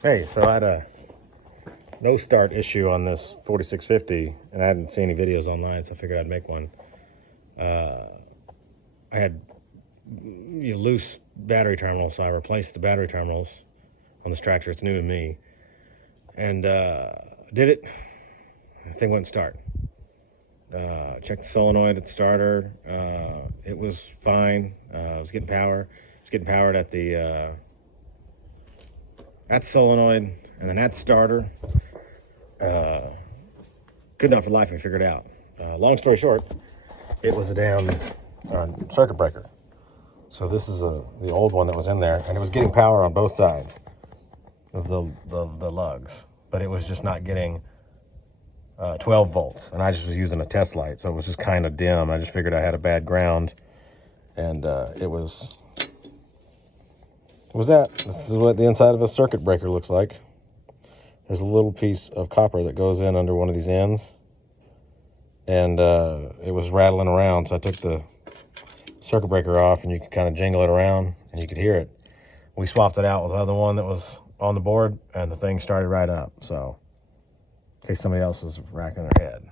Hey, so I had a no start issue on this 4650, and I hadn't seen any videos online, so I figured I'd make one. I had loose battery terminals, so I replaced the battery terminals on this tractor. It's new to me, and did it. The thing wouldn't start. Checked the solenoid at the starter. It was fine. I was getting power. It was getting powered at the solenoid, and then at the starter. Could not for life me figure it out. Long story short, it was a damn circuit breaker. So this is the old one that was in there, and it was getting power on both sides of the lugs, but it was just not getting 12 volts, and I just was using a test light, so it was just kind of dim. I just figured I had a bad ground, and it was that. This is what the inside of a circuit breaker looks like. There's a little piece of copper that goes in under one of these ends, and it was rattling around, so I took the circuit breaker off, and you could kind of jingle it around, and you could hear it. We swapped it out with the other one that was on the board, and the thing started right up, so in case somebody else is racking their head.